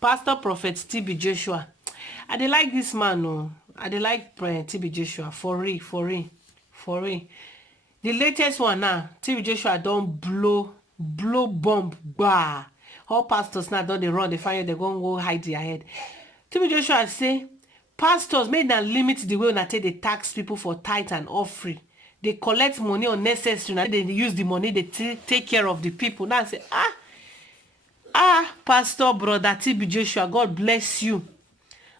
Pastor Prophet TB Joshua. I dey like this man, no. I dey like TB Joshua for real, for real, for real. The latest one now, TB Joshua don't blow bomb, bah. All pastors now don't they run, they find they go hide their head. TB Joshua say, pastors may not limit the way una take they tax people for tithe and offering. They collect money unnecessary. Now they use the money they take care of the people. Now I say, Pastor brother TB Joshua, God bless you.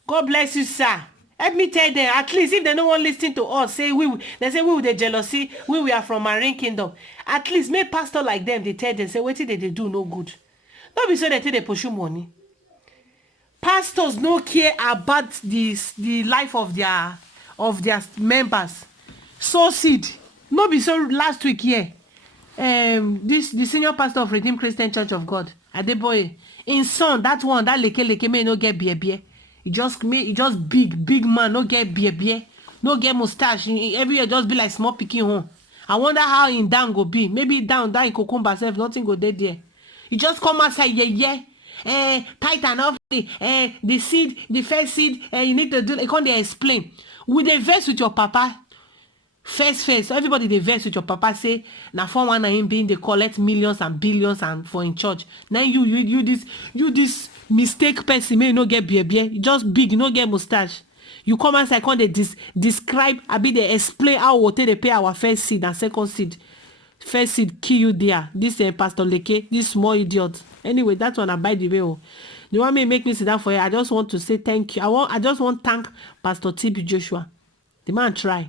God bless you, sir. Help me tell them, at least if they don't want to listen to us, they say we with the jealousy, we are from Marine Kingdom. At least make pastor like them, they tell them, say, what did they do no good? Don't be so they take they pursue money. Pastors no care about the life of their members. So seed. No be so last week here. The senior pastor of Redeemed Christian Church of God, Adeboye, in son, that one, that leke may no get beer. He just big man, no get beer, no get mustache. Every year just be like small picking home. I wonder how in down go be. Maybe down in Kokumba self, nothing go dead there. He just come outside, tight enough. The seed, the first seed, you need to do. You can't explain. With a verse with your papa. First, everybody they verse with your papa say na 419 being they collect millions and billions and for in church. Now you this mistake person may no get beer, just big, no get mustache. You come and say they describe, I be they explain how they pay our first seed and second seed. First seed kill you there. This Pastor Leke, this small idiot. Anyway, that's one I by the way. You want me make me sit down for you? I just want to say thank you. I just want to thank Pastor TB Joshua. The man try.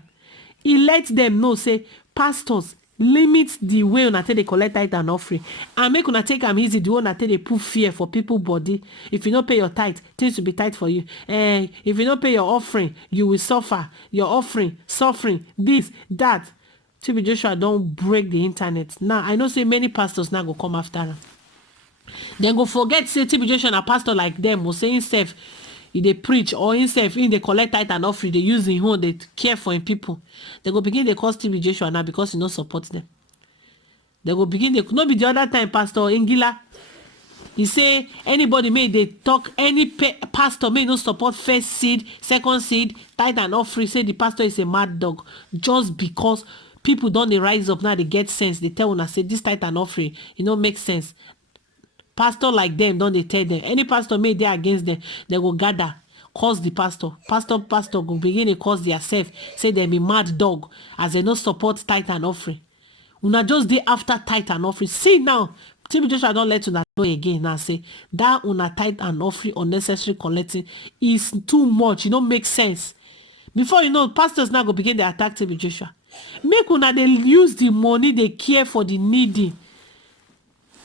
He let them know, say, pastors, limit the way una take they collect tithe and offering. And make una take them easy, the way una take they put fear for people body. If you don't pay your tithe, things will be tight for you. If you don't pay your offering, you will suffer. Your offering, suffering, this, that. TB Joshua don't break the internet. Now, I know say many pastors now go come after him. Then go forget, say, TB Joshua, a pastor like them, will say himself, if they preach or himself in they collect tithe and offering, they use in home, they care for him people. They go begin they cause TB Joshua now because he not support them. They go begin they not be the other time Pastor Ingila. He say anybody may they talk any pastor may not support first seed, second seed, tithe and offering. Say the pastor is a mad dog just because people don't they rise up now they get sense. They tell una say this tithe and offering, make sense. Pastor like them, don't they tell them? Any pastor may they against them, they go gather, cause the pastor. Pastor go begin to cause themselves, say they be mad dog, as they not support tithe and offering. Una just day after tithe and offering. See now, TB Joshua don't let una know again. Now say that una tithe and offering unnecessary collecting is too much. It don't make sense. Before you know, pastors now go begin to attack TB Joshua. Make una they use the money they care for the needy.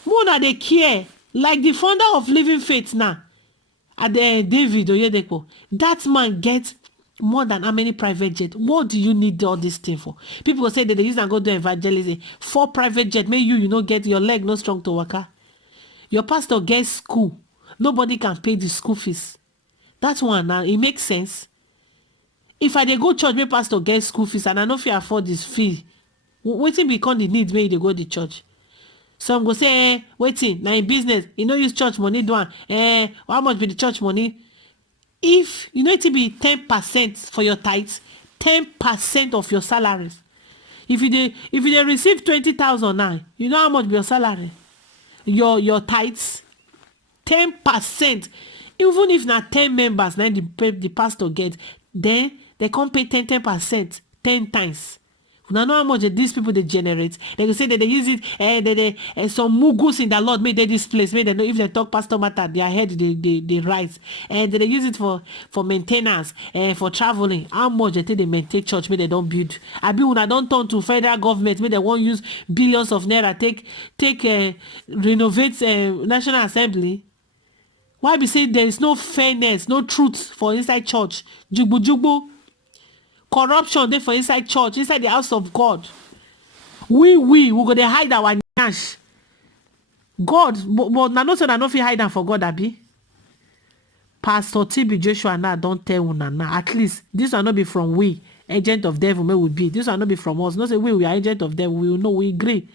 Una they care. Like the founder of Living Faith now, at the David Oyedepo, that man gets more than how many private jets? What do you need all this thing for? People will say that they use and go do evangelism. 4 private jets, may you not get your leg not strong to work. Your pastor gets school. Nobody can pay the school fees. That's one now. It makes sense. If I dey go church, my pastor gets school fees and I know if you afford this fee, waiting become the need may they go to church. Some go say, waiting, now in business, you know use church money do one. How much be the church money? If you know it to be 10% for your tithes, 10% of your salaries. If you receive 20,000 now, you know how much be your salary? Your tithes, 10%. Even if not 10 members, now the pastor get, then they come pay 10%, 10 times. Now know how much these people they generate. They can say that they use it. Some mugus in the Lord made they this place. Made they know if they talk pastor matter, their head they rise. And they use it for maintenance and for traveling. How much they maintain church? May they don't build. I be when I don't turn to federal government. May they won't use billions of naira. Take renovate National Assembly. Why be say there is no fairness, no truth for inside church? Jugbo. Corruption there for inside church, inside the house of God. We go to hide our nyash. God, but na no say na no fit hide am for God, abi. Pastor TB Joshua now don't tell una now. At least this will not be from we, agent of devil may we be. This will not be from us. Not say we are agent of devil. We will know we agree.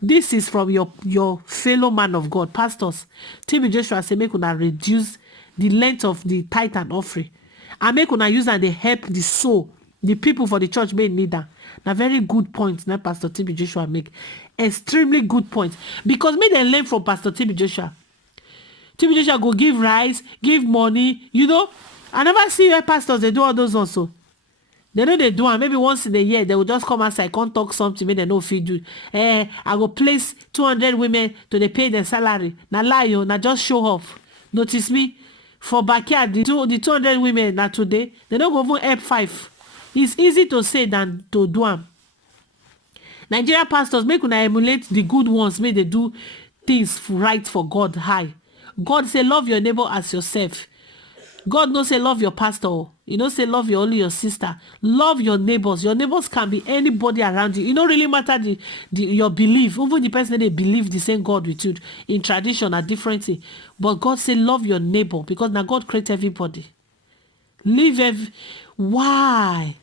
This is from your fellow man of God, pastors. TB Joshua say make una reduce the length of the tithe and offering, and make una use and they help the soul, the people for the church may need that. Now very good point now Pastor TB Joshua make. Extremely good point. Because make them learn from Pastor TB Joshua. TB Joshua go give rice, give money, you know. I never see where pastors they do all those also. They know they do, and maybe once in a year they will just come outside, can't talk something, make they know if you do. I go place 200 women to they pay their salary. Now lie you, now just show off. Notice me, for backyard, the 200 women now today, they don't go even help 5. It's easy to say than to do them. Nigeria pastors make una emulate the good ones, make they do things right for God high. God say love your neighbor as yourself. God no say love your pastor. You know say love only your sister. Love your neighbors. Your neighbors can be anybody around you. It don't really matter your belief. Even the person they believe the same God with you in tradition are different thing. But God say love your neighbor because now God create everybody. Why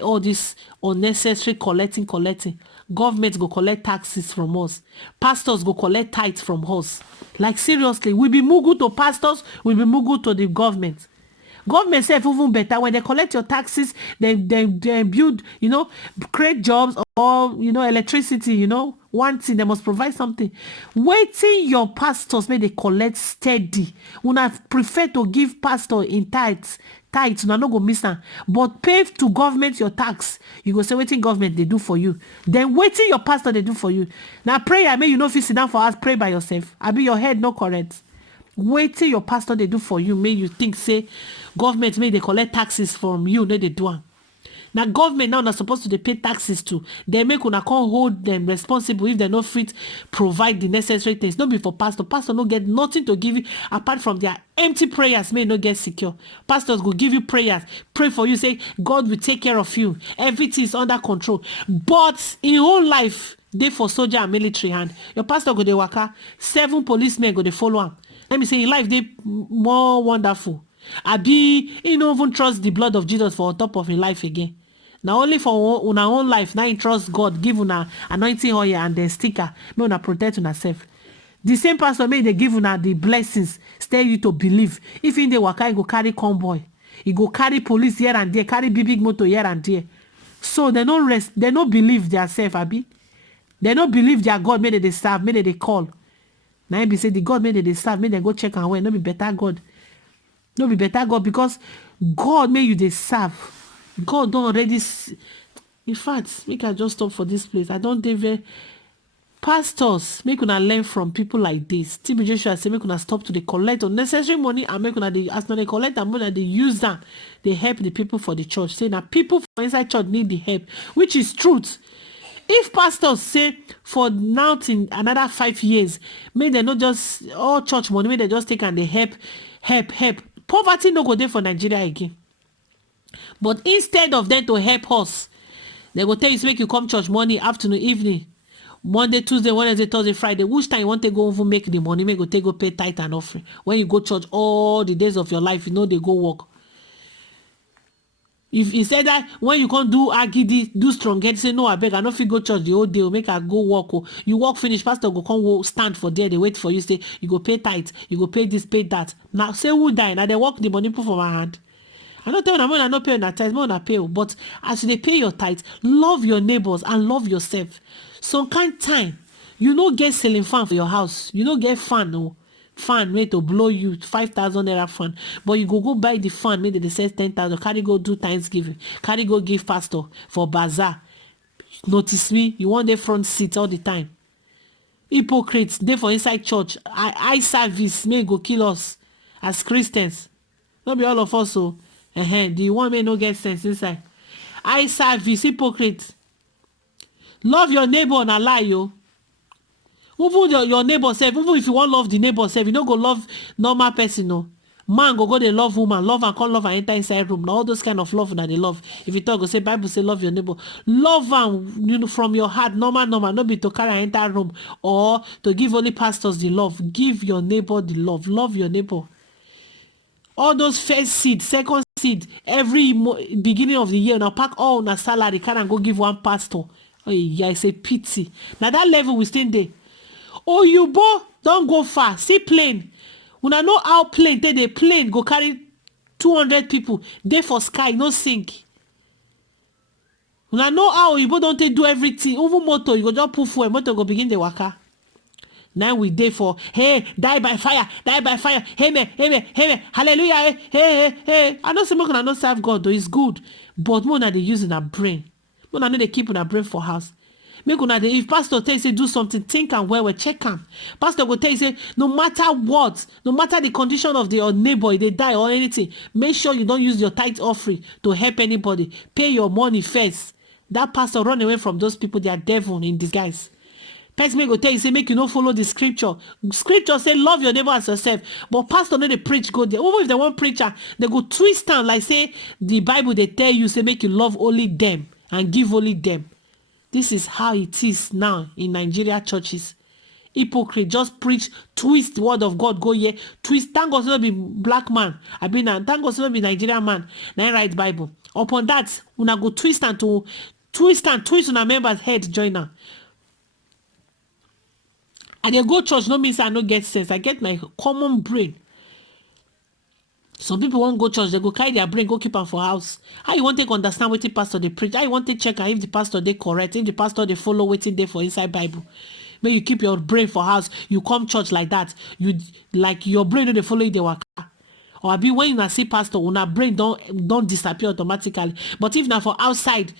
all this unnecessary collecting? Government go collect taxes from us. Pastors go collect tithes from us. Like seriously, we be mugu to pastors, we be mugu to the government. Government say even better when they collect your taxes, they build, you know, create jobs or you know electricity. You know, one thing they must provide something. Waiting your pastors may they collect steady. Una prefer to give pastor in tithes, una no go miss am, but pay to government your tax. You go say wetin government they do for you, then wetin your pastor they do for you. Now prayer may you no fit sit down for us pray by yourself. I be your head no correct. Wetin your pastor they do for you, may you think say government may they collect taxes from you, no they do am. Now government now not supposed to they pay taxes to. They make una can't hold them responsible if they no fit provide the necessary things. Not be for pastor. Pastor no get nothing to give you apart from their empty prayers may not get secure. Pastors will give you prayers, pray for you, say God will take care of you. Everything is under control. But in your whole life, they for soldier and military hand. Your pastor go de waka, 7 policemen go de follow him. Let me say in life they more wonderful. Abi, he no even trust the blood of Jesus for on top of his life again. Now only for una own life, now he trust God, give una anointing oil and the sticker, may una protect una self. The same pastor may they give una the blessings, stay you to believe. If in the waka, he go carry convoy, he go carry police here and there, carry big motor here and there. So they no rest, they no believe their self, Abi. They no believe their God, may they serve, may they call. Now be say the God may they serve, may they go check and when no be better God. No be better God because God may you they serve. God don't already. In fact, make I just stop for this place. I don't even. Pastors, make una learn from people like this. TB Joshua say make una stop to the collect unnecessary money and make una as they collect and money they use that. They help the people for the church. Say now people for inside church need the help, which is truth. If pastors say for now in another 5 years, may they not just all church money, may they just take and they help. Poverty no go there for Nigeria again. But instead of them to help us, they go tell you to make you come church morning, afternoon, evening, Monday, Tuesday, Wednesday, Thursday, Friday. Which time you want to go over make the money? Make go take go pay tithe and offering. When you go church all the days of your life, you know they go work. If he said that when you can't do agidi, do strong head, say no, I beg, I no fit go church the whole day, or make her go walk. Or you walk finish, pastor go come stand for there, they wait for you, say you go pay tithe, you go pay this, pay that. Now say who die? Now they walk the money put for my hand. I don't tell them I'm not paying that tithe, more than pay. But as they pay your tithe, love your neighbors and love yourself. Some kind time, you no get selling fan for your house. You no get fan, no fan made to blow you 5,000 naira fan. But you go buy the fan, maybe they say 10,000. Carry go do Thanksgiving. Carry go give pastor for bazaar. Notice me, you want the front seat all the time. Hypocrites, they for inside church. Eye service may go kill us as Christians. Not be all of us so. The one may no get sense inside. Eye service, hypocrite. Love your neighbor and lie yo. Even your neighbor self, even if you want love the neighbor self, you don't go love normal person no. Man go they love woman, love and call love and enter inside room. Now all those kind of love that they love. If you talk, go say Bible say love your neighbor. Love and you know from your heart, normal, not be to carry and enter room or to give only pastors the love. Give your neighbor the love. Love your neighbor. All those first seed, second seed, every beginning of the year, now pack all on a salary, can and go give one pastor. Oh yeah, it's a pity. Now that level we still there. Oh, you boy, don't go far. See plane. When I know how plane, the plane go carry 200 people. They for sky, no sink. When I know how you don't do everything. Even motor, you go just pull fuel, motor go begin the waka. Now we dey for, hey, die by fire, amen, amen, amen, hallelujah, hey. I know some people cannot serve God, though, it's good. But more than they use in a brain. More than they keep in a brain for house. Make una dey, if pastor tell you say do something, think and well, check am. Pastor go tell you say no matter what, no matter the condition of your neighbor, if they die or anything, make sure you don't use your tithe offering to help anybody. Pay your money first. That pastor run away from those people, they are devil in disguise. Person may go tell you say make you no follow the scripture. Scripture say love your neighbor as yourself. But pastor no dey preach go there. Even if they want preacher, they go twist am like say the Bible they tell you say make you love only them and give only them. This is how it is now in Nigeria churches. Hypocrite just preach, twist the word of God, go here, twist. Thank God not be black man. Thank God not be Nigerian man. Now write Bible. Upon that, una go twist and twist una members' head join am. I dey go church no mean say I no get sense. I get my common brain. Some people won't go church, they go carry their brain, go keep am for house. How you want to understand what the pastor they preach? How you want to check if the pastor they correct, if the pastor they follow waiting there for inside Bible? May you keep your brain for house. You come church like that. You like your brain no dey follow the waka. Or be when you see pastor, una brain don't disappear automatically. But if now for outside,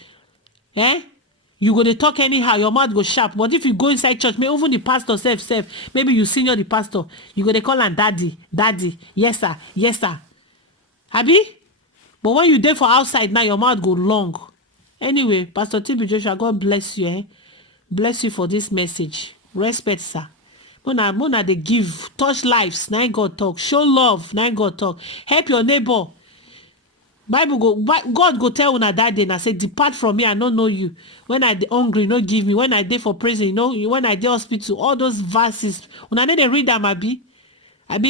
you go to talk anyhow, your mouth go sharp. But if you go inside church, maybe even the pastor self, maybe you senior the pastor, you go to call him daddy, yes sir. Abi? But when you there for outside now, your mouth go long. Anyway, Pastor TB Joshua, God bless you. Bless you for this message. Respect, sir. Mona they give, touch lives, now God talk. Show love, now God talk. Help your neighbor. God go tell una that day and I say, depart from me, I don't know you. When I dey hungry, no give me. When I dey for prison, when I dey hospital, all those verses. Una need to read them, Abi.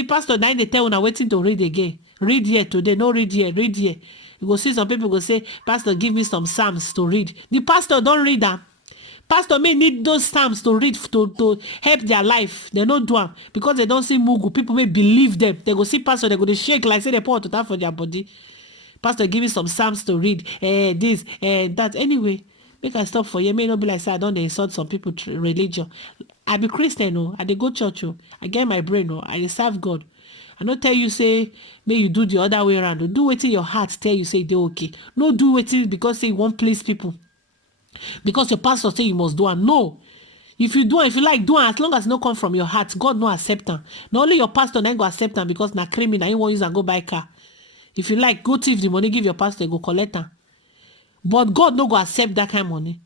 Pastor, now they tell una waiting to read again. Read here today, no read here, read here. You go see some people go say, Pastor, give me some psalms to read. The pastor don't read them. Pastor may need those psalms to read to help their life. They don't do them because they don't see mugu. People may believe them. They go see pastor, they go to shake like say they pour to for their body. Pastor, give me some psalms to read. This, that. Anyway, make I stop for you. May not be like say I don't insult some people religion. I be Christian, no. I dey go church, oh. I get my brain, no. I dey serve God. I don't tell you say may you do the other way around. Do wetin your heart tell you say they okay. No do wetin because say you won't please people. Because your pastor say you must do am. No. If you do am, if you like do am, as long as it no come from your heart, God no accept am. Not only your pastor na go accept am because na criminal, he won't use and go buy car. If you like, go thief the money, give your pastor, go collect am. But God no go accept that kind of money.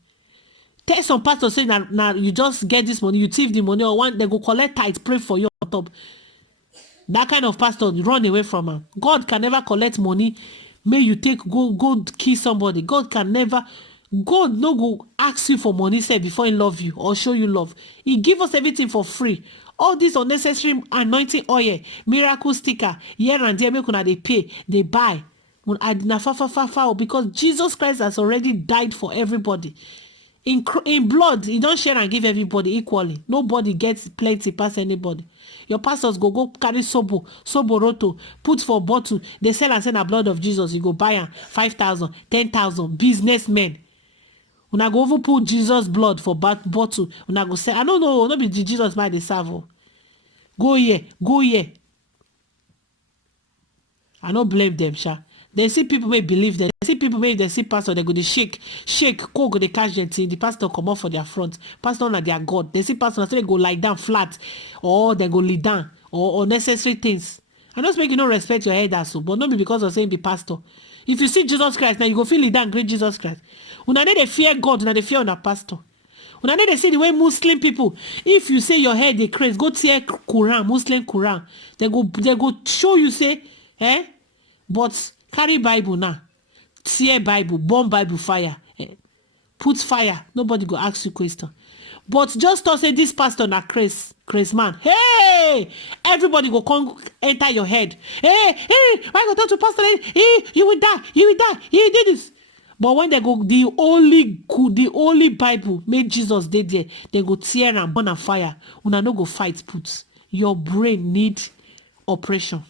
Tell some pastor say now you just get this money, you thief the money, or one they go collect tithe, pray for you on top. That kind of pastor run away from him. God can never collect money. May you go kill somebody. God no go ask you for money say before he love you or show you love. He give us everything for free. All this unnecessary anointing oil, miracle sticker, here and there, make una they pay, they buy. Because Jesus Christ has already died for everybody. In blood, he don't share and give everybody equally. Nobody gets plenty past anybody. Your pastors go carry soboroto, put for bottle. They sell and send a blood of Jesus. You go buy am 5,000, 10,000. Businessmen. Una go over put Jesus blood for bottle. Una go say, I don't know, not be the Jesus by the serve. Go here. I don't blame them, sha. They see people may believe them. They see people may they see pastor, they go to shake, go they catch them till the pastor come up for their front. Pastor na their God. They see pastor, say they go lie down flat, or they go lay down, or unnecessary things. I just make you no respect your head so, but not be because of saying be pastor. If you see Jesus Christ, now you go feel lay down, great Jesus Christ. Una need they fear God, una they fear on a pastor. Una need they see the way Muslim people, if you say your head they crazy, go tear Quran, Muslim Quran. They go show you say, but carry Bible now. Tear Bible, burn Bible fire. Put fire. Nobody go ask you question. But just to say this pastor na crazy man. Hey! Everybody go come enter your head. Hey! Why go talk to pastor? Hey! You will die. He did this. But when they go, the only Bible made Jesus dey there, they go tear and burn and fire. Una no go fight put. Your brain need operation.